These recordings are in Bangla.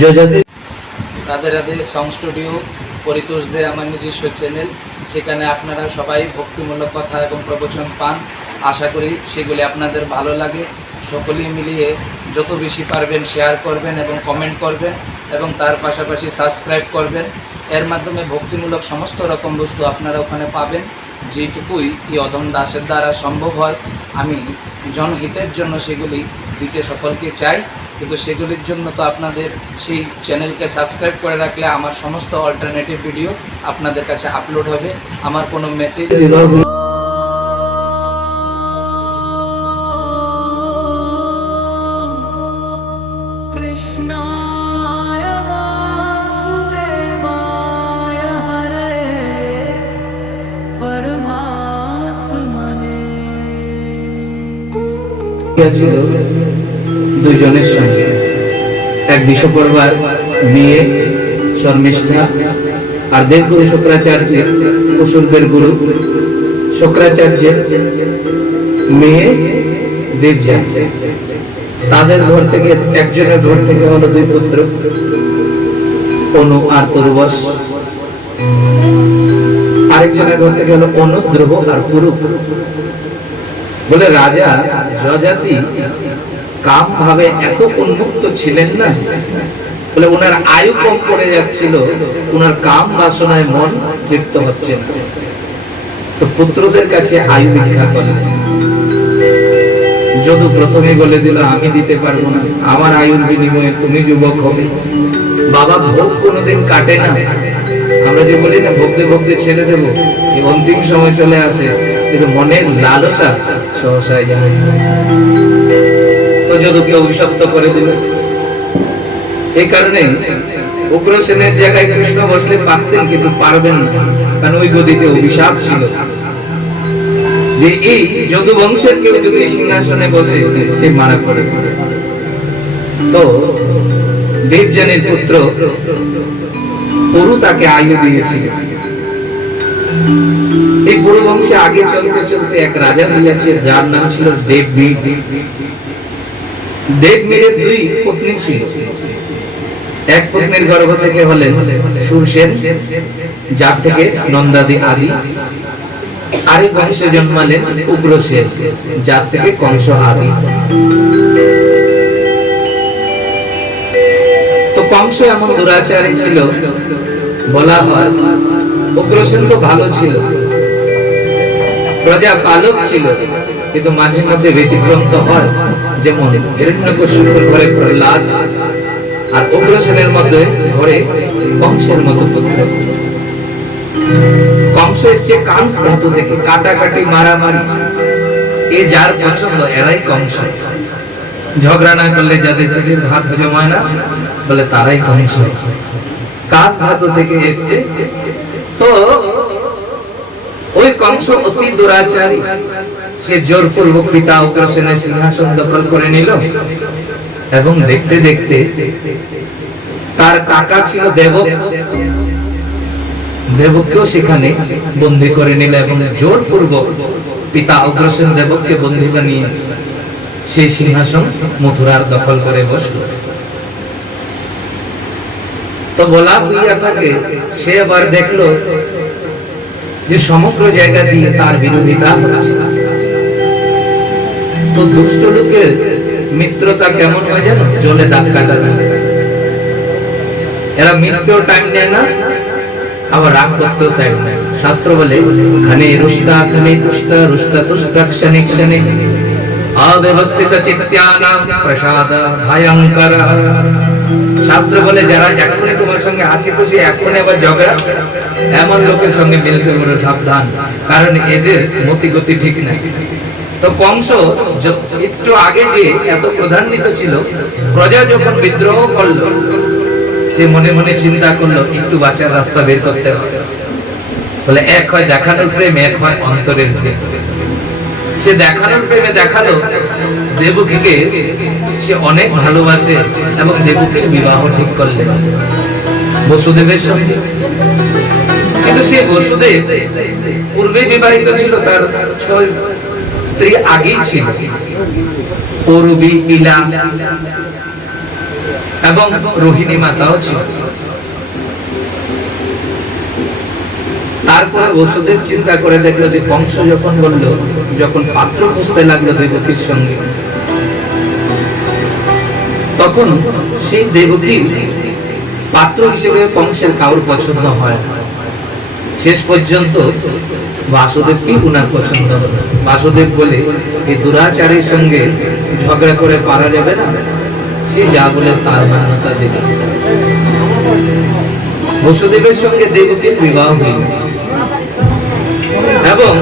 যজাতি রাধে রাধে সং স্টুডিও পরিতোষদের আমার নিজস্ব চ্যানেল সেখানে আপনারা সবাই ভক্তিমূলক কথা এবং প্রবচন পান। আশা করি সেগুলি আপনাদের ভালো লাগে। সকলেই মিলিয়ে যত বেশি পারবেন শেয়ার করবেন এবং কমেন্ট করবেন এবং তার পাশাপাশি সাবস্ক্রাইব করবেন। এর মাধ্যমে ভক্তিমূলক সমস্ত রকম বস্তু আপনারা ওখানে পাবেন। যেটুকুই এই অধম দাসের দ্বারা সম্ভব হয় আমি জনহিতের জন্য সেগুলি দিতে সকলকে চাই। কিন্তু সেগুলির জন্য তো আপনাদের সেই চ্যানেলকে সাবস্ক্রাইব করে রাখলে আমার সমস্ত অল্টারনেটিভ ভিডিও আপনাদের কাছে আপলোড হবে। আমার কোনো মেসেজ বিবাহ দুইজনের সঙ্গে। এক মেয়ে, শর্মিষ্ঠা আর দেবগুরু শুক্রাচার্যের অসুরদের গুরু। শুক্রাচার্যের মেয়ে তাদের ঘর থেকে, একজনের ঘর থেকে হলো দুই পুত্র, অনু আর তরুবশ। আরেকজনের ঘর থেকে হলো অনু, ধ্রুব আর কুরু বলে রাজা যজাতি কাম ভাবে এত উন্মুক্ত ছিলেন না বলে ওনার আয়ু কম পড়ে যাচ্ছিল ওনার কাম বাসনায় মন তৃপ্ত হচ্ছে তো পুত্রদের কাছে আয়ু ভিক্ষা করলেন যদু প্রথমে বলে দিল, আমি দিতে পারব না। আমার আয়ুর বিনিময়ে তুমি যুবক হবে। বাবা ভোগ কোনোদিন কাটে না। আমরা যে বলি না ভক্তি ভক্তি ছেড়ে দেব। এই অন্তিম সময় চলে আসে। কিন্তু মনের লালসা সহসায় যদুকে অভিশপ্ত করে এই কারণে উগ্রসেনের জায়গায় কৃষ্ণ বসলে পারতেন কিন্তু পারবেন না, কারণ ওই গদিতে অভিশাপ ছিল। যে এই কেউ যদি সিংহাসনে বসে, সে মারা পড়ে। তো দেবযানের পুত্র পরু তাকে আয়ু দিয়েছিল। এই পুরু বংশে আগে চলতে চলতে এক রাজা হইয়াছে যার নাম ছিল দেববীরের দুই পত্নী ছিল। এক পত্নীর গর্ভ থেকে হলেন সুরসেন, যার থেকে নন্দাদি আদি। আরেক বংশে জন্মালেন উগ্রসেন, যার থেকে কংস আদি। তো কংস এমন দুরাচারী ছিল, বলা হয় উগ্রসেন তো ভালো ছিল। প্রজা পালক ছিল, কিন্তু মাঝে মধ্যে ব্যতিক্রম তো হয়। যেমন হিরণ্যকশিপুর ঘরে প্রহ্লাদ আর উগ্রসেনের মধ্যে ঘরে কংসের মতো পুত্র। কংস এসছে কাংস ধাতু থেকে, কাটাকাটি মারামারি। এ যার পছন্দ, এরাই কংস। ঝগড়া না করলে যাদের পেটের ভাত হজম হয় না, বলে তারাই কংস। কাস ধাতু থেকে এসছে ওই কংস অতি দুরাচারী। সে জোরপূর্বক পিতা উগ্রসেনের সিংহাসন দখল করে নিল এবং দেখতে দেখতে তার কাকা ছিল দেবক। দেবককেও সেখানে বন্দী করে নিল এবং জোর জোরপূর্বক পিতা অগ্রসেন দেবককে বন্দী বানিয়ে সেই সিংহাসন মথুরার দখল করে বসল। তো বলা হইয়া থাকে, সে আবার দেখল যে সমগ্র জায়গা দিয়ে তার বিরোধিতা তো দুষ্ট লোকের মিত্রতা কেমন হয় জানো? জলে দাগ কাটানো এরা মিশতেও টাইম নেয় না, আবার রাগ করতেও টাইম নেয় শাস্ত্র বলে খানে রুষ্টা খানে তুষ্টা, রুষ্টা তুষ্টা, ক্ষণে ক্ষণে অব্যবস্থিত চিত্তানাম প্রসাদ ভয়ঙ্কর। শাস্ত্র বলে যারা এখনই তোমার সঙ্গে হাসি খুশি এখন আবার ঝগড়া, এমন লোকের সঙ্গে মিলতে বড় সাবধান, কারণ এদের মতি গতি ঠিক নাই। তো কংস একটু আগে যে এত প্রধান্বিত ছিল, প্রজা যখন বিদ্রোহ করল, সে মনে মনে চিন্তা করল, একটু বাঁচার রাস্তা বের করতে হবে। বলে, এক হয় দেখানোর প্রেম, এক হয় অন্তরের প্রেম। সে দেখানোর প্রেমে দেখাল দেবকীকে সে অনেক ভালোবাসে এবং দেবকীর বিবাহ ঠিক করলেন বসুদেবের সঙ্গে। কিন্তু সে বসুদেব পূর্বে বিবাহিত ছিল, তার স্ত্রী আগেই ছিল। ইলা এবং রোহিণী মাতাও ছিল। তারপর বসুদেব চিন্তা করে দেখল যে কংস যখন বলল, যখন পাত্র খুঁজতে লাগল দেবকীর সঙ্গে তখন সেই দেবকী পাত্র হিসেবে কংসের কাউর পছন্দ হয়। শেষ পর্যন্ত বাসুদেবকে উনার পছন্দ বাসুদেব বলে, এই দুরাচারীর সঙ্গে ঝগড়া করে পারা যাবে না। সে যা বলে তার মান্যতা দেবে। বসুদেবের সঙ্গে দেবকীর বিবাহ হইল। এবং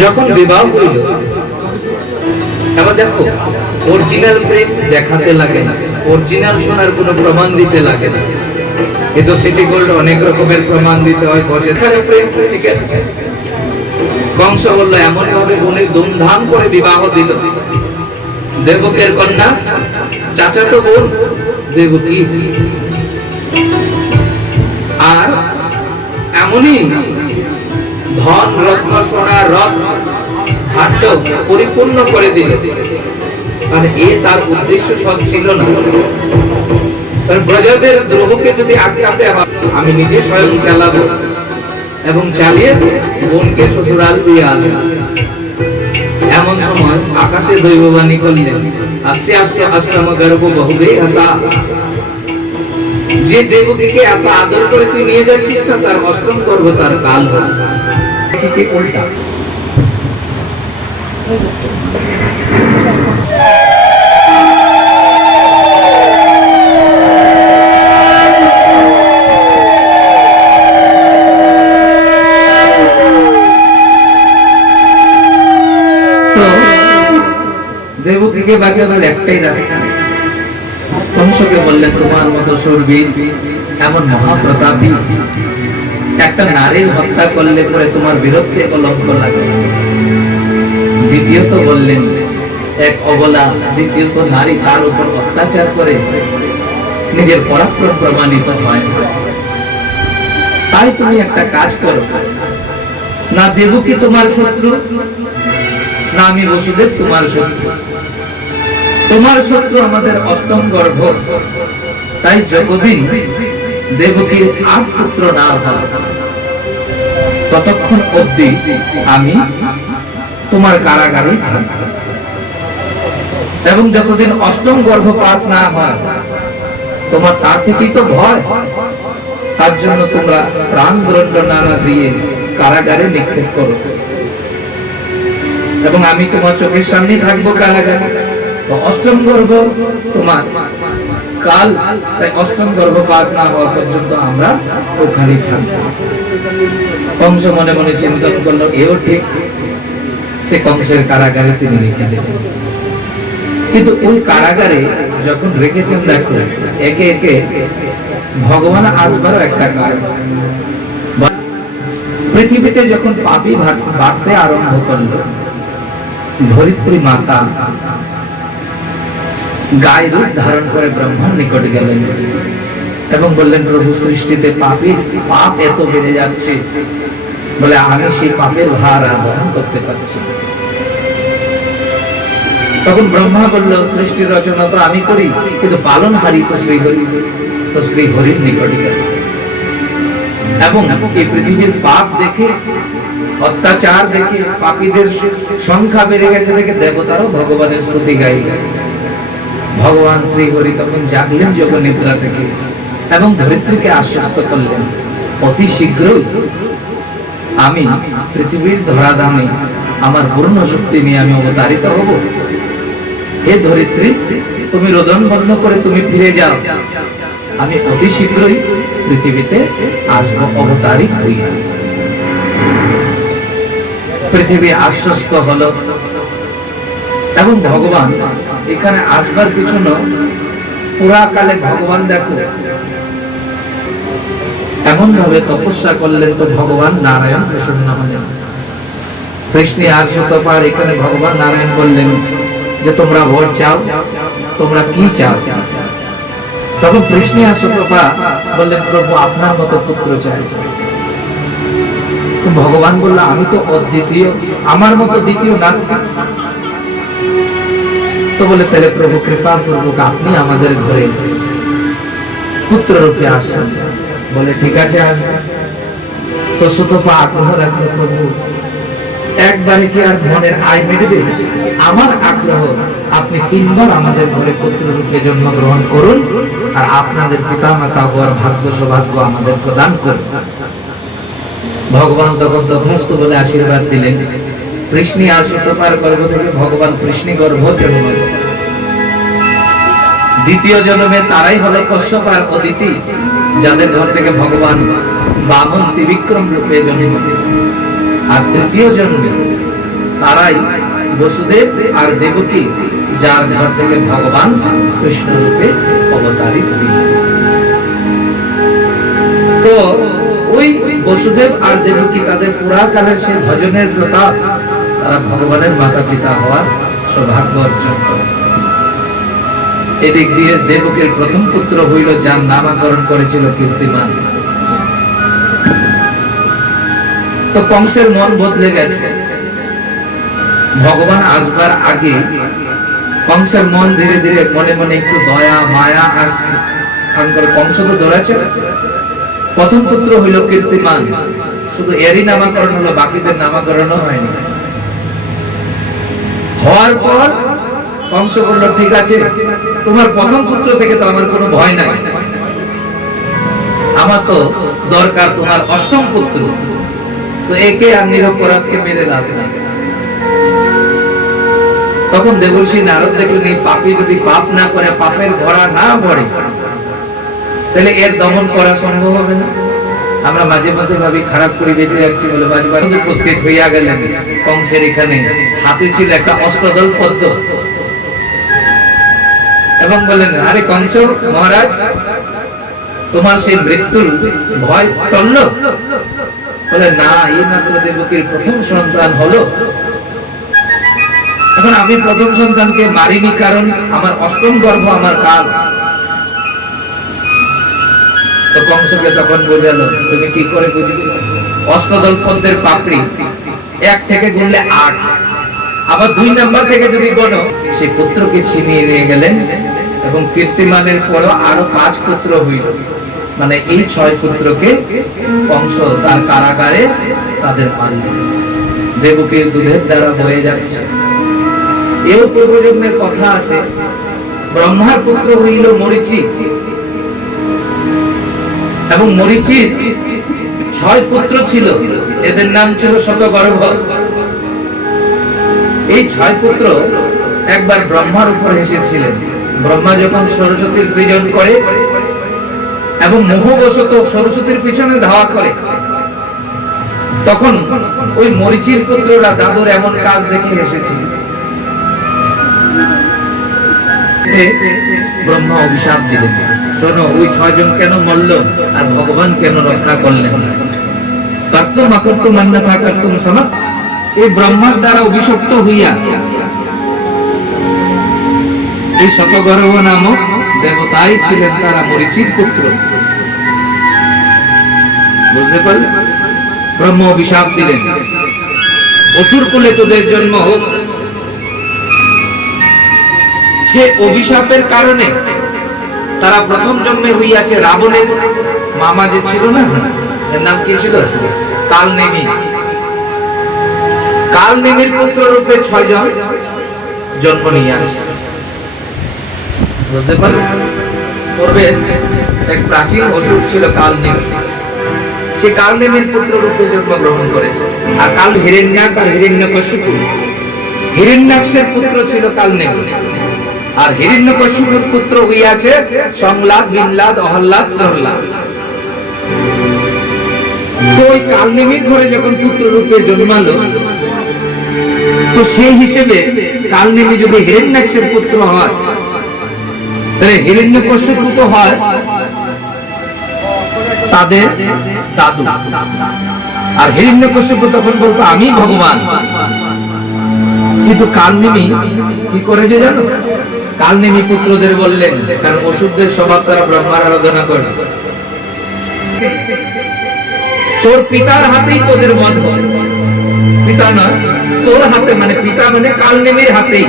যখন বিবাহ হইল, এবার দেখো অরিজিনাল প্রেম দেখাতে লাগে না। অরিজিনাল শোনার কোনো প্রমাণ দিতে লাগে না। কিন্তু সিটি গোল্ড অনেক রকমের প্রমাণ দিতে হয় বসে এখানে প্রেম আছে কংস বলল এমন ভাবে উনি ধুমধাম করে বিবাহ দিল দেবকের কন্যা, চাচাতো বোন, দেবকী। আর এমনই ধন, রত্ন, সোনা রথ হাট্য পরিপূর্ণ করে দিল। মানে এ তার উদ্দেশ্য সৎ ছিল না। কারণ প্রজাদের দ্রোহকে যদি আটকাতে আমি নিজে স্বয়ং চালাবো এবং চালিয়ে বোনকে শ্বশুরাল দিয়ে আসব। এমন সময় আকাশে দৈববাণী করলেন, আস্তে আস্তে আশ্রম গর্ভ বহুবে হতা যে দেবকীকে এত আদর করে তুই নিয়ে যাচ্ছিস না, তার অষ্টম গর্ভ তার কাল হবে। উল্টা? বাঁচানোর একটাই রাস্তা। কংসকে বললেন, তোমার মতো এমন মহাপ্রতাপী, একটা নারীর হত্যা করলে পরে তোমার বিরক্তি কলঙ্ক লাগবে দ্বিতীয়ত বললেন, এক অবলা দ্বিতীয়ত নারী তার উপর অত্যাচার করে নিজের পরাক্রম প্রমাণিত হয়। তাই তুমি একটা কাজ করো। না দেবকী তোমার শত্রু, না আমি বসুদেব তোমার শত্রু। তোমার শত্রু আমাদের অষ্টম গর্ভ। তাই যতদিন দেবকীর আট পুত্র না হয়, ততক্ষণ অবধি আমি তোমার কারাগারে থাকব এবং যতদিন অষ্টম গর্ভপাত না হয়, তোমার তার থেকেই তো ভয়। তার জন্য তোমরা প্রাণ দণ্ড নানা দিয়ে কারাগারে নিক্ষেপ করো। এবং আমি তোমার চোখের সামনে থাকব কারাগারে। অষ্টম গর্ভ তোমার। কাল, তাই অষ্টম গর্ভপাত না হওয়া পর্যন্ত আমরা ওখানে থাকব। কংস মনে মনে চিন্তন করল, এও ঠিক। সে কংসের কারাগারে তিনি রেখে দেবেন। কিন্তু ওই কারাগারে যখন রেখেছেন, দেখো, একে একে ভগবান আসবারও একটা কারণ পৃথিবীতে যখন পাপি বাড়তে আরম্ভ করল, ধরিত্রী মাতা গায়ে রূপ ধারণ করে ব্রহ্মার নিকটে গেলেন এবং বললেন, প্রভু, সৃষ্টিতে পাপি পাপ এত বেড়ে যাচ্ছে বলে আমি সেই পাপের ভার আর বহন করতে পারছি তখন ব্রহ্মা বলল, সৃষ্টির রচনা তো আমি করি, কিন্তু পালন হারি তো শ্রী হরি, তো শ্রী হরির নিকটে গেল। এবং এই পৃথিবীর পাপ দেখে, অত্যাচার দেখে, পাপীদের সংখ্যা বেড়ে গেছে দেখে দেবতারও ভগবানের স্তুতি গাই ভগবান শ্রী হরি তখন জাগলেন যোগ নিদ্রা থেকে এবং ধরিত্রীকে আশ্বস্ত করলেন, অতি শীঘ্রই আমি পৃথিবীর ধরাধামে আমার পূর্ণ শক্তি নিয়ে আমি অবতারিত হব। হে ধরিত্রী, তুমি রোদন বন্ধ করে তুমি ফিরে যাও। আমি অতি শীঘ্রই পৃথিবীতে আসব অবতারিত হইয়া পৃথিবী আশ্বস্ত হলো এবং ভগবান এখানে আসবার পিছনে পুরাকালে ভগবান দেখো। এমন ভাবে তপস্যা করলেন তো ভগবান নারায়ণ প্রসন্ন হলেন কৃষ্ণে আর শতবার এখানে ভগবান নারায়ণ বললেন যে, তোমরা ভোট চাও, তোমরা কি চাও? তখন কৃষ্ণে আসপা বললেন, প্রভু, আপনার মতো পুত্র চাই। ভগবান বলল, আমি তো অদ্বিতীয়, আমার মতো দ্বিতীয় নাস্তিক। তো বলে তাহলে প্রভু কৃপা পূর্বক আপনি আমাদের ঘরে পুত্র রূপে আসেন। বলে, ঠিক আছে তো সুতপা আগ্রহ রাখল, প্রভু, একবারে কি আর মনের আয় মেটবে? আমার আগ্রহ, আপনি তিনবার আমাদের ঘরে পুত্র রূপে জন্মগ্রহণ করুন আর আপনাদের পিতা মাতা হওয়ার ভাগ্য সৌভাগ্য আমাদের প্রদান করুন। ভগবান তখন তথাস্তু বলে আশীর্বাদ দিলেন, কৃষ্ণী আর সুতপার গর্ভ থেকে ভগবান কৃষ্ণী গর্ভ জন্ম দ্বিতীয় জন্মে তারাই হলো কশ্যপ আর অদিতি, যাদের ঘর থেকে ভগবান বামন ত্রিবিক্রম রূপে জন্ম আর তৃতীয় জন্মে তারাই বসুদেব আর দেবকী, যার ঘর থেকে ভগবান কৃষ্ণ রূপে অবতারিত তো ওই বসুদেব আর দেবকী তাদের পুরাকালের সেই ভজনের প্রতাপ, তারা ভগবানের মাতা পিতা হওয়ার সৌভাগ্য অর্জন করে এদিক দিয়ে দেবকের প্রথম পুত্র হইল যার নামকরণ করেছিল কীর্তিমান। তো কংসের মন বদলে গেছে। ভগবান আসবার আগে কংসের মন ধীরে ধীরে মনে মনে একটু দয়া, মায়া আসছে। কংস তো দৌড়াচ্ছে প্রথম পুত্র হইল কীর্তিমান। শুধু এরই নামাকরণ হলো, বাকিদের নামাকরণও হয়নি। হওয়ার পর কংস বলল ঠিক আছে? তোমার প্রথম পুত্র থেকে তো আমার কোনো ভয় নাই। আমার তো দরকার তোমার অষ্টম পুত্র। তো একে মেরে লাভ তখন দেবর্ষী নারদ দেখলেন, এই পাপী যদি পাপ না করে, পাপের ভরা না ভরে, তাহলে এর দমন করা সম্ভব হবে না? আমরা মাঝে মাঝে ভাবি, খারাপ করে বেঁচে যাচ্ছি বলে মাঝে মাঝে উপস্থিত হইয়া গেলেন। কংসের এখানে হাতে ছিল একটা অষ্টদল পদ্ম এবং বলেন আরে কংস মহারাজ, তোমার সেই মৃত্যুর ভয় টলল বলে না, এই মাত্র দেবকীর প্রথম সন্তান হলো। এখন আমি প্রথম সন্তানকে মারিনি কারণ আমার অষ্টম গর্ভ আমার কাল। তো কংসকে তখন বোঝালো, তুমি কি করে বুঝবে অষ্টদল পদ্মের পাপড়ি এক থেকে গুনলে আট। আবার দুই নাম্বার থেকে যদি গণো, সেই পুত্রকে ছিনিয়ে নিয়ে গেলেন এবং কীর্তিমানের পরও আরও পাঁচ পুত্র হইল। মানে এই ছয় পুত্রকে কংস তার কারাগারে তাদের মারলেন দেবকীর দুধের দ্বারা বয়ে যাচ্ছে। এও পূর্বজন্মের কথা আছে। ব্রহ্মার পুত্র হইল মরিচি। এবং মরিচির ছয় পুত্র ছিল। এদের নাম ছিল শত শতগর্ভ। এই ছয় পুত্র একবার ব্রহ্মার উপর এসেছিলেন। ব্রহ্মা যখন সরস্বতীর সৃজন করে এবং মোহবশত সরস্বতীর পিছনে ধাওয়া করে, তখন ওই মরিচির পুত্ররা দাদুর এমন কাজ দেখে এসেছিল ব্রহ্মা অভিশাপ দিলেন। শোনো, ওই ছয়জন কেন মরল আর ভগবান কেন রক্ষা করলেন? কর্তম আকর্তম অন্যথা কর্তম সমাপ্ত এই ব্রহ্মার দ্বারা অভিশপ্ত হইয়া এই শতগর্ভ নামক দেবতাই ছিলেন তারা মরিচির পুত্র। বুঝতে পারলেন ব্রহ্ম অভিশাপ দিলেন। অসুর কুলে তোদের জন্ম হোক। সে অভিশাপের কারণে তারা প্রথম জন্মে হইয়াছে রাবণের। মামা যে ছিল না, এর নাম কি ছিল? কাল নেমি কাল নেমির পুত্র রূপে ছয়জন জন্ম নিয়ে আছে বুঝতে পারলেন পূর্বে এক প্রাচীন অসুর ছিল কাল নেমি সে কাল নেমির পুত্র রূপে জন্মগ্রহণ করেছে। আর কাল হিরণ্যাক আর হিরণ্যকশিপু। হিরণ্যাক্ষের পুত্র ছিল কাল নেমি আর হিরণ্যকশিপুর পুত্র হইয়াছে সংলাদ বিনলাদ, অহল্লাদ, প্রহ্লাদ। তো ওই কালনেমির ঘরে যখন পুত্র রূপে জন্মালো, তো সেই হিসেবে কাল কালনেমি যদি হিরণ্যাক্ষের পুত্র হয় তাহলে হিরণ্যকশিপু তো হয়? তাদের দাদু। আর হিরণ্যকশিপু তখন বলতো, আমি ভগবান। কিন্তু কালনেমি কি করেছে জানো? কালনেমি পুত্রদের বললেন, কারণ অসুরদের স্বভাব তারা ব্রহ্মার আরাধনা করে। তোর পিতার হাতেই তোদের হবে। পিতা না তোর হাতে মানে পিতা মানে কালনেমির হাতেই।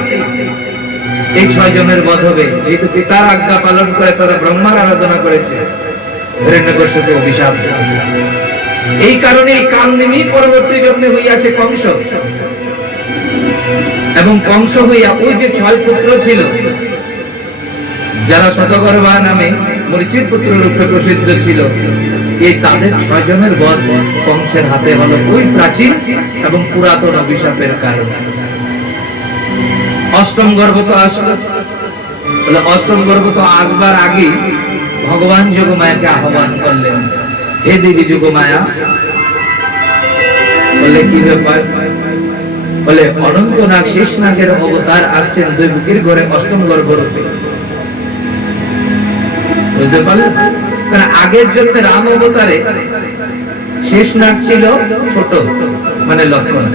এই ছয় জনের বধ যেহেতু পিতার আজ্ঞা পালন করে তারা ব্রহ্মার আরাধনা করেছে। হিরণ্যকশ্যপু অভিশাপ। এই কারণে এই কালনেমি পরবর্তী জন্মে হইয়াছে কংস। এবং কংস হইয়া ওই যে ছয় পুত্র ছিল, যারা শতগর্ভা নামে মরিচির পুত্র রূপে প্রসিদ্ধ ছিল, এই তাদের ছয় জনের বধ কংসের হাতে হলো ওই প্রাচীন এবং পুরাতন অভিশাপের কারণে। অষ্টম গর্ভ তো আসলো অষ্টম গর্ভ তো আসবার আগে ভগবান যোগমায়াকে আহ্বান করলেন। হে দেবী যোগমায়া, বলে কি ব্যাপার? বলে অনন্তনাগ শেষ নাগের অবতার আসছেন দুই বুকের ঘরে অষ্টম গর্ভ রূপে। বুঝতে পারলেন? আগের জন্য রাম অবতারে শেষ নাগ ছিল ছোট মানে লক্ষণ।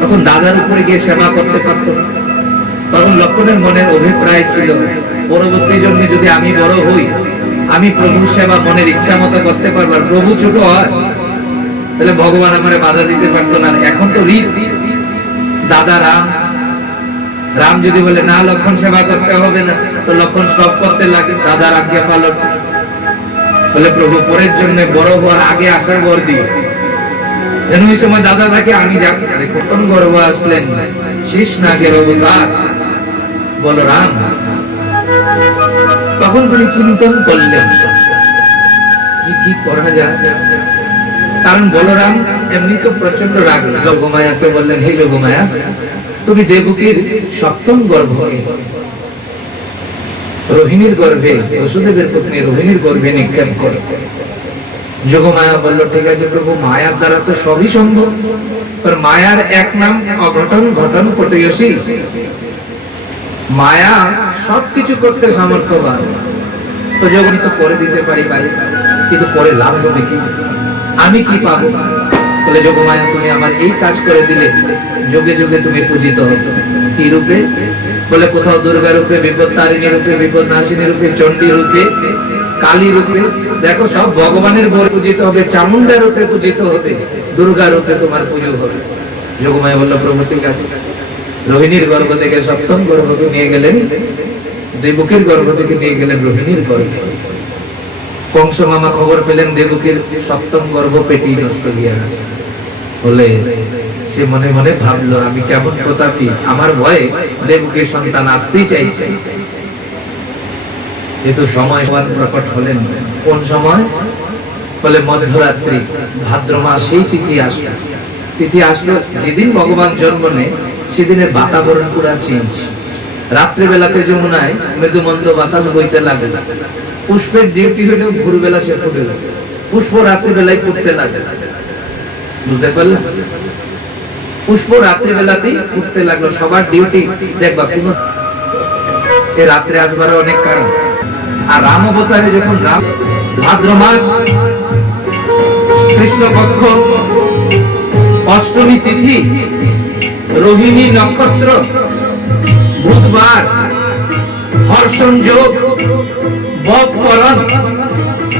তখন দাদার উপরে গিয়ে সেবা করতে পারত। না। তখন লক্ষণের মনের অভিপ্রায় ছিল, পরবর্তী জন্মে যদি আমি বড় হই, আমি প্রভুর সেবা মনের ইচ্ছা মতো করতে পারব আর প্রভু ছোট হয়, তাহলে ভগবান আমারে বাধা দিতে পারতো না। এখন তো রীত দাদা রাম রাম যদি বলে, না লক্ষণ সেবা করতে হবে না। তো লক্ষণ স্টপ করতে লাগে দাদার আজ্ঞা পালন। বলে প্রভু পরের জন্য বড় হওয়ার আগে আসার বর দিও যেন ওই সময় দাদা তাকে আমি যাব। কখন গর্ব আসলেন? শেষ নাগের অবতার। বলো রাম তখন তিনি চিন্তন করলেন যে কি করা যায়। কারণ বলরাম এমনি তো প্রচণ্ড রাগ। যোগমায়াকে বললেন, হে যোগমায়া তুমি দেবকীর সপ্তম গর্ভকে, রোহিণীর গর্ভে, বসুদেবের পত্নী রোহিণীর গর্ভে নিক্ষেপ করো। যোগমায়া বলল, ঠিক আছে প্রভু, মায়ার দ্বারা তো সবই সম্ভব। মায়ার এক নাম অঘটন ঘটন পটয়সী। মায়া সবকিছু করতে সামর্থ্যবান। তো যখন তো করে দিতে পারি পারি কিন্তু পরে লাভ হবে কি? আমি কি পাবো? বলে যোগমায়া তুমি আমার এই কাজ করে দিলে, যোগে যোগে তুমি পূজিত হতো। কি রূপে? বলে, কোথাও দুর্গা রূপে, বিপদ তারিণী রূপে, বিপদ নাশিনী রূপে, চণ্ডী রূপে, কালী রূপে, দেখো সব ভগবানের বই পূজিত হবে চামুন্ডা রূপে পূজিত হবে, দুর্গা রূপে তোমার পুজো হবে। যোগমায়া বলল, প্রভু, ঠিক আছে। রোহিণীর গর্ভ থেকে সপ্তম গর্ভকে নিয়ে গেলেন দেবকীর গর্ভ থেকে নিয়ে গেলেন রোহিণীর গর্ভে। কংস মামা খবর পেলেন দেবকীর সপ্তম গর্ভ পেটি নষ্ট গিয়া আছে বলে, সে মনে মনে ভাবলো, আমি কেমন প্রতাপী, আমার ভয়ে দেবকীর সন্তান আসতেই চাইছে। যেহেতু সময় প্রকট হলেন, কোন সময়? বলে, মধ্যরাত্রি ভাদ্র মাস সেই তিথি আসলো তিথি আসলো যেদিন ভগবান জন্ম নেয় সেদিনের বাতাবরণ পুরা চেঞ্জ রাত্রে বেলাতে যমুনায় মৃদুমন্দ বাতাস বইতে লাগে। পুষ্পের ডিউটি হলো ভোরবেলা সে ফুটে পুষ্প রাত্রি বেলায় ফুটতে লাগে। বুঝতে পারলেন পুষ্প রাত্রি বেলাতেই ফুটতে লাগল। সবার ডিউটি দেখবা, কোন এ রাত্রে আসবার অনেক কারণ। আর রাম অবতারে যখন রাম, ভাদ্র মাস কৃষ্ণ কৃষ্ণপক্ষ, অষ্টমী তিথি রোহিণী নক্ষত্র, বুধবার হর্ষণ যোগ বকরণ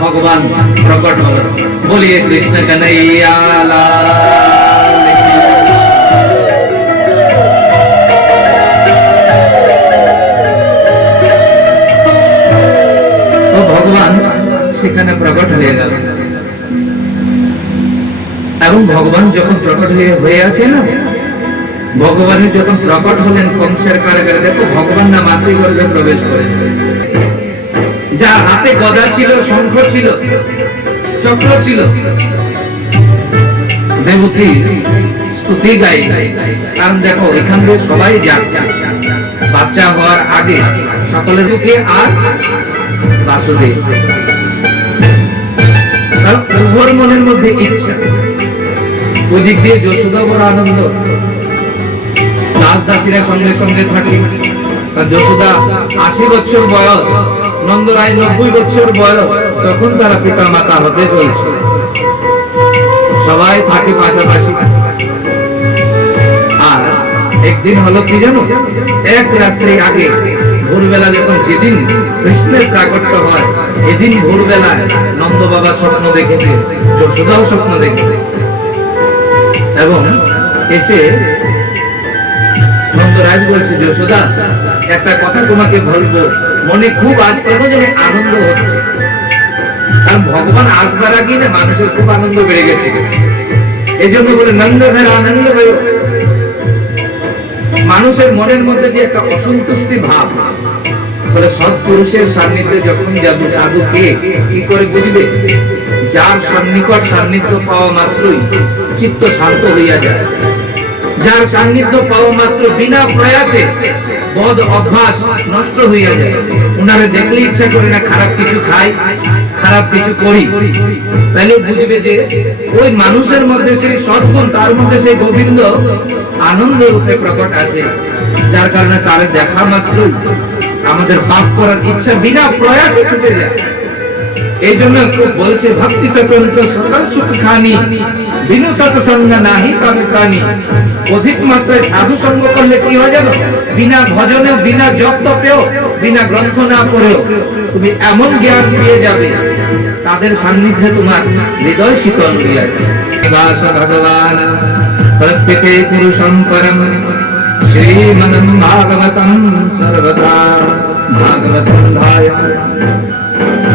ভগবান প্রকট হল বলিয়ে কৃষ্ণ কানাইয়া। ভগবান সেখানে প্রকট হয়ে গেল। এবং ভগবান যখন প্রকট হয়ে হয়ে আছে না ভগবানের যখন প্রকট হলেন কংসের কারাগারে, দেখো ভগবান না মাতৃগর্ভে প্রবেশ করেছে। যার হাতে গদা ছিল, শঙ্খ ছিল, চক্র ছিল। দেবতী স্তুতি গাই। কারণ দেখো, এখান থেকে সবাই বাচ্চা হওয়ার আগে সকলের মুখে আর বাসুদেব। উভর মনের মধ্যে ইচ্ছা। দিয়ে যশোদা বড় আনন্দ। দাস দাসীরা সঙ্গে সঙ্গে থাকে। যশোদা আশি বছর বয়স, নন্দরায় নব্বই বছর বয়স, তখন তারা পিতা মাতা হতে চলছে। সবাই থাকে পাশাপাশি। আর একদিন হলো কি জানো? এক রাত্রি আগে ভোরবেলা যখন যেদিন কৃষ্ণের প্রাকট্য হয়, এদিন ভোরবেলায় নন্দ বাবা স্বপ্ন দেখেছে, যশোদাও স্বপ্ন দেখেছে। এবং এসে নন্দরাজ বলছে, যশোদা, একটা কথা তোমাকে বলব। মনে খুব আজ কেন যেন আনন্দ হচ্ছে। কারণ ভগবান আসবার আগে না মানুষের খুব আনন্দ বেড়ে গেছে। এই জন্য বলে, নন্দ ঘর আনন্দ হয়ে মানুষের মনের মধ্যে যে একটা অসন্তুষ্টি ভাব, বলে সৎপুরুষের সান্নিধ্যে যখন যাবে সাধু কে, কি করে বুঝবে? যার সন্নিকট সান্নিধ্য পাওয়া মাত্রই চিত্ত শান্ত হইয়া যায়। যার সান্নিধ্য পাওয়া মাত্র বিনা প্রয়াসে বদ অভ্যাস নষ্ট হইয়া যায়। উনারে দেখলে ইচ্ছা করে না, খারাপ কিছু খাই, খারাপ কিছু করি। তাহলে বুঝবে যে ওই মানুষের মধ্যে সেই সদ্গুণ, তার মধ্যে সেই গোবিন্দ আনন্দ রূপে প্রকট আছে। যার কারণে তার দেখা মাত্রই আমাদের পাপ করার ইচ্ছা বিনা প্রয়াসে ছুটে যায়। এই জন্য বলছে, ভক্তি স্বতন্ত্র সকল সুখ খানি। বিনু সৎসঙ্গ নাহি পাবে প্রাণী। অধিক মাত্রায় সাধু সঙ্গ করলে কি হয় জানো? বিনা ভজনে বিনা জপ তপেও বিনা গ্রন্থ না করেও তুমি এমন জ্ঞান পেয়ে যাবে তাদের সান্নিধ্যে তোমার হৃদয় শীতল হইয়া যাবে। ভগবান প্রত্যেকে পুরুষম পরম। শ্রীমদম ভাগবতম সর্বদা ভাগবতম ধায়।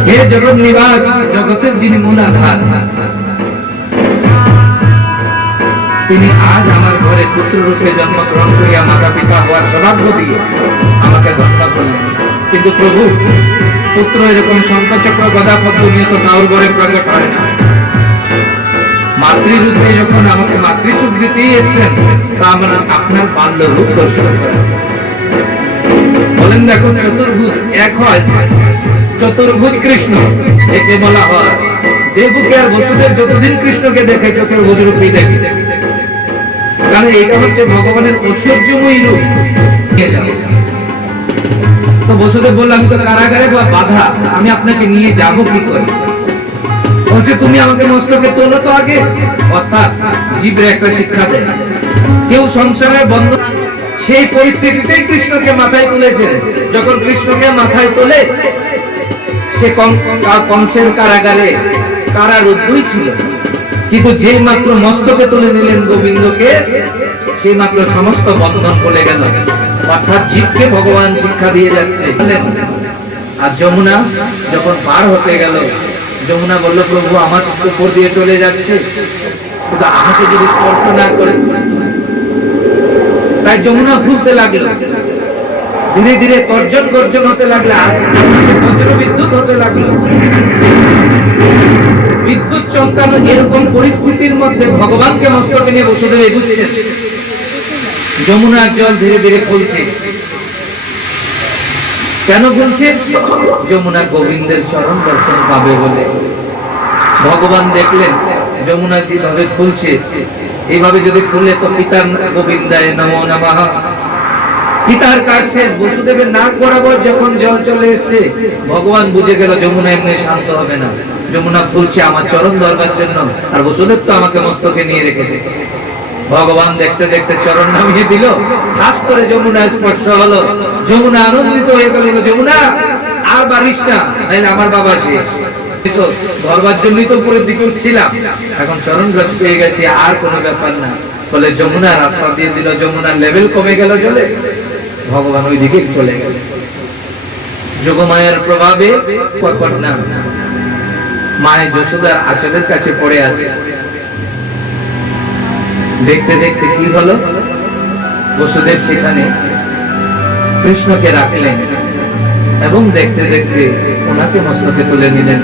হে জগৎ নিবাস জগতের যিনি মূলাধার তিনি আজ আমার ঘরে পুত্র রূপে জন্মগ্রহণ করিয়া মাতা পিতা হওয়ার সৌভাগ্য দিয়ে আমাকে ধন্য করলেন। কিন্তু প্রভু, পুত্র এরকম শঙ্কচক্র গদা পদ্ম নিয়ে তো কাউর ঘরে প্রকট হয় না। মাতৃরূপে যখন আমাকে মাতৃসুখ দিতেই এসছেন, তা আমরা আপনার বাল্য রূপ দর্শন করেন বলেন দেখো, চতুর্ভুজ এক হয়, চতুর্ভুজ কৃষ্ণ, একে বলা হয়। দেবকে আর বসুদেব যতদিন কৃষ্ণকে দেখে, চতুর্ভুজ রূপই দেখে। কারণ এটা হচ্ছে ভগবানের ঐশ্বর্যময়ী রূপ। তো বসুদেব তো কারাগারে বা বাধা, আমি আপনাকে নিয়ে কি করে? বলছে, তুমি আমাকে মস্তকে তোলো তো আগে। অর্থাৎ জীবের একটা শিক্ষা দেয়। কেউ সংসারে বন্ধ সেই পরিস্থিতিতে কৃষ্ণকে মাথায় তুলেছে। যখন কৃষ্ণকে মাথায় তোলে, সে কংসের কারাগারে কারারুদ্ধই ছিল। কিন্তু যে মাত্র মস্তকে তুলে নিলেন গোবিন্দকে সেই মাত্র সমস্ত বন্ধন খুলে গেল। অর্থাৎ জীবকে ভগবান শিক্ষা দিয়ে যাচ্ছে। আর যমুনা যখন পার হতে গেল, যমুনা বলল, প্রভু, আমার উপর দিয়ে চলে যাচ্ছে। কিন্তু আমাকে যদি স্পর্শ না করে? তাই যমুনা ঘুরতে লাগল। ধীরে ধীরে গর্জন গর্জন হতে লাগল, আর আকাশে বিদ্যুৎ হতে লাগল। বিদ্যুৎ চমকানো এরকম পরিস্থিতির মধ্যে ভগবানকে মস্তকে নিয়ে বসুদেব এগুচ্ছেন। যমুনার জল ধীরে ধীরে ফুলছে। কেন ফুলছে? যমুনা গোবিন্দের চরণ দর্শন পাবে বলে। ভগবান দেখলেন, যমুনা যেভাবে ফুলছে এইভাবে যদি খুলে তো পিতার গোবিন্দায় নমো নমঃ। পিতার কাজ শেষ, বসুদেবের নাক বরাবর যখন জল চলে এসছে, ভগবান বুঝে গেল যমুনা এমনি শান্ত হবে না। যমুনা ফুলছে আমার চরণ ধরবার জন্য, আর বসুদেব তো আমাকে মস্তকে নিয়ে রেখেছে। ভগবান দেখতে দেখতে চরণ নামিয়ে দিল, ঠাস করে যমুনা স্পর্শ হলো। যমুনা আনন্দিত হয়ে গেল যমুনা, আর বাড়িস না, নাইলে আমার বাবা শেষ। তো ধরবার জন্যই তো উপরের দিকে উঠছিলাম। এখন চরণ রস পেয়ে গেছি, আর কোনো ব্যাপার না। বলে যমুনা রাস্তা দিয়ে দিল, যমুনার লেভেল কমে গেল চলে ভগবান ওই দিকে চলে গেল। যোগমায়ের প্রভাবে প্রকট নাম। মায়ের যশোদার আচলের কাছে পড়ে আছে। দেখতে দেখতে কি হলো? বসুদেব সেখানে কৃষ্ণকে রাখলেন এবং দেখতে দেখতে ওনাকে মস্তকে তুলে নিলেন।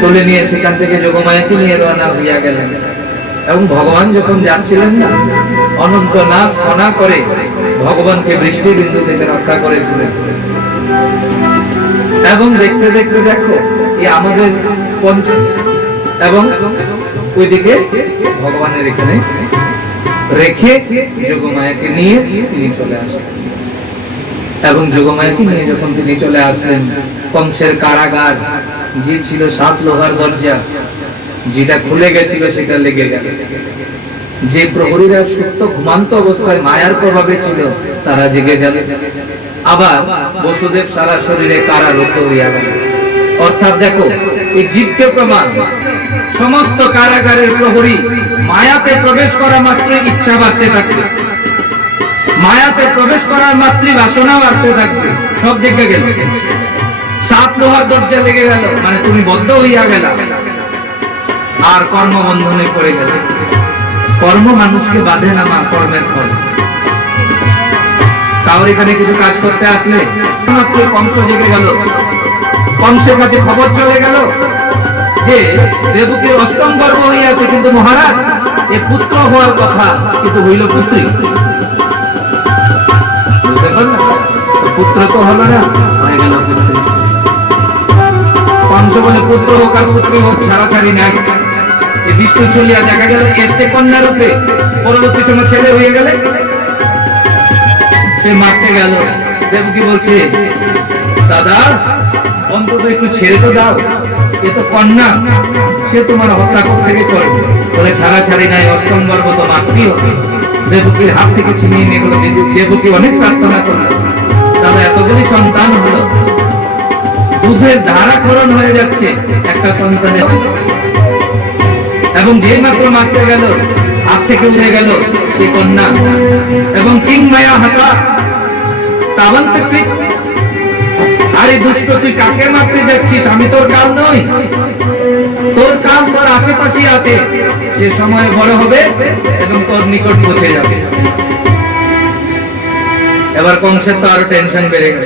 তুলে নিয়ে সেখান থেকে যোগমায়াকে নিয়ে রওনা হইয়া গেলেন। এবং ভগবান যখন যাচ্ছিলেন না, অনন্ত না অনা করে ভগবানকে বৃষ্টি বিন্দু থেকে রক্ষা করেছিলেন। এবং দেখতে দেখতে দেখো আমাদের এবং ওইদিকে ভগবানের এখানে রেখে যোগমায়াকে নিয়ে তিনি চলে আসেন। এবং যোগমায়াকে নিয়ে যখন তিনি চলে আসলেন কংসের কারাগার, যে ছিল সাত লোহার দরজা, যেটা খুলে গেছিল সেটা লেগে যাবে যে প্রহরীরা সুপ্ত ঘুমান্ত অবস্থায় মায়ার প্রভাবে ছিল, তারা জেগে গেল। আবার বসুদেব সারা শরীরে কারারত হইয়া গেল অর্থাৎ দেখো, এই জীবকে প্রমাণ। সমস্ত কারাগারের প্রহরী মায়াতে প্রবেশ করা মাত্র ইচ্ছা বাড়তে থাকবে মায়াতে প্রবেশ করার মাত্রই বাসনা বাড়তে থাকবে সব জায়গায় গেল। সাত লোহার দরজা লেগে গেল মানে তুমি বদ্ধ হইয়া গেল। আর কর্মবন্ধনে পড়ে গেল। কর্ম মানুষকে বাঁধে না মা, কর্মের ফল। তাও এখানে কিছু কাজ করতে আসলে মাত্র কংস জেগে গেল। কংসের কাছে খবর চলে গেল যে দেবকীর অষ্টম গর্ভ হইয়াছে কিন্তু মহারাজ, এ পুত্র হওয়ার কথা কিন্তু হইল পুত্রী। পারলেন? পুত্র তো হলো না, হয়ে গেল পুত্রী। কংস বলে, পুত্র হোক আর পুত্রী হোক, ছাড়াছাড়ি নাই। বিষ্ণু চলিয়া দেখা গেল এসছে কন্যা রূপে পরবর্তী সময় ছেলে হয়ে গেলে। সে মারতে গেল। দেবকী বলছে, দাদা অন্তত একটু ছেড়ে তো দাও। এ তো কন্যা, সে তোমার হত্যা থেকে করবে? বলে ছাড়া ছাড়ি নাই, অষ্টম গর্ভ তো মাতৃ হবে? দেবকীর হাত থেকে ছিনিয়ে নিয়ে গেল দেবকী অনেক প্রার্থনা করল। দাদা এতদিনই সন্তান হলো। দুধের ধারা খরণ হয়ে যাচ্ছে একটা সন্তানের এবং যে মাত্র মারতে গেল, হাত থেকে উড়ে গেল সে কন্যা। এবং কিং মায়া হাতা তাবন্তে আরে দুষ্ট, তুই কাকে মারতে যাচ্ছিস? আমি তোর কাল নই। তোর কাল তোর আশেপাশে আছে। সে সময় বড় হবে এবং তোর নিকট পৌঁছে যাবে। এবার কংসের তো আরও টেনশন বেড়ে গেল।